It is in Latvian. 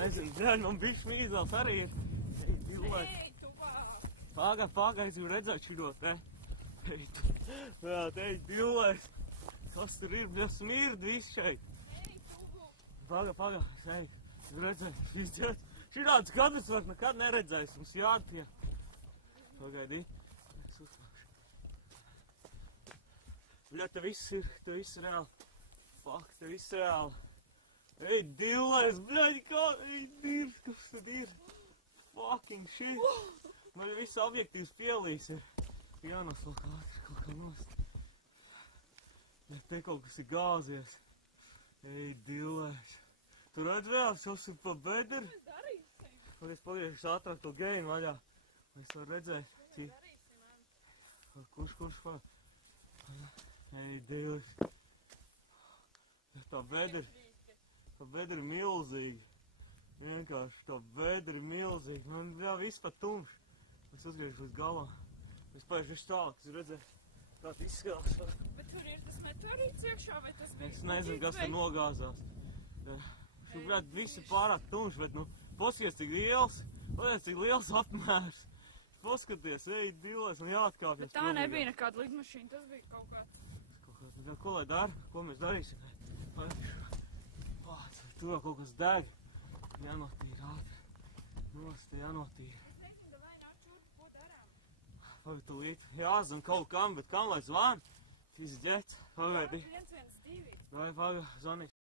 nezinu, bļaļ, man bišķi mīzās arī ir. Ej, divlais. Paga, es jau redzēju šito te. Ej, jā, te ej, divlais. Kas tur ir, bļa, smird viss šeit. Paga, es redzēju, šitādus kadrus var nekad neredzējis, mums jārtie. Pagaidī, es uzlākšu. Bļa, te viss ir reāli. Fuck, te viss reāli. Ej, divlais, bļaļ, kas tad ir? Fucking shit. Man viss objektīvs pielīs ir. Jānoslāk ātri kaut kā nost. Ja te kaut kas ir gāzies. Ej, divlais. Tu redz vēl, šos ir pa bedri? Mēs darīsim. Es paliešu ātrāk to geinu vaļā. Lai es varu redzēt. Mēs darīsim, Kurš pa? Ej, divlais. Tā bedri ir milzīgi. Vienkārši tā bedri ir milzīgi. Man jā, viss pat tumšs. Es uzgriežu līdz galām. Es paiešu visu tālāk, es redzēju, kā tā izskatās. Bet tur ir tas meteorīts iekšā, vai tas bija? Es nezinu, kas tur nogāzās. Šur, bļāt, viss ir pārāk tumšs, bet, paskaties, cik liels. Paskaties, cik liels apmērs. Paskaties, ej, divlais, man jāatkāpjas. Bet tā nebija nekāda lidmašīna, tas bija kaut kāds. Ko lai dara? Ko mēs darīsim? Tur jau kaut kas deg. Jānotīra ātri. Nost, jānotīra. Pagaid, tu līdz jāzvan kaut kam, bet kam lai zvan? Šis ģets, pagaidi. 112. Vai, pagaid, zvanīt.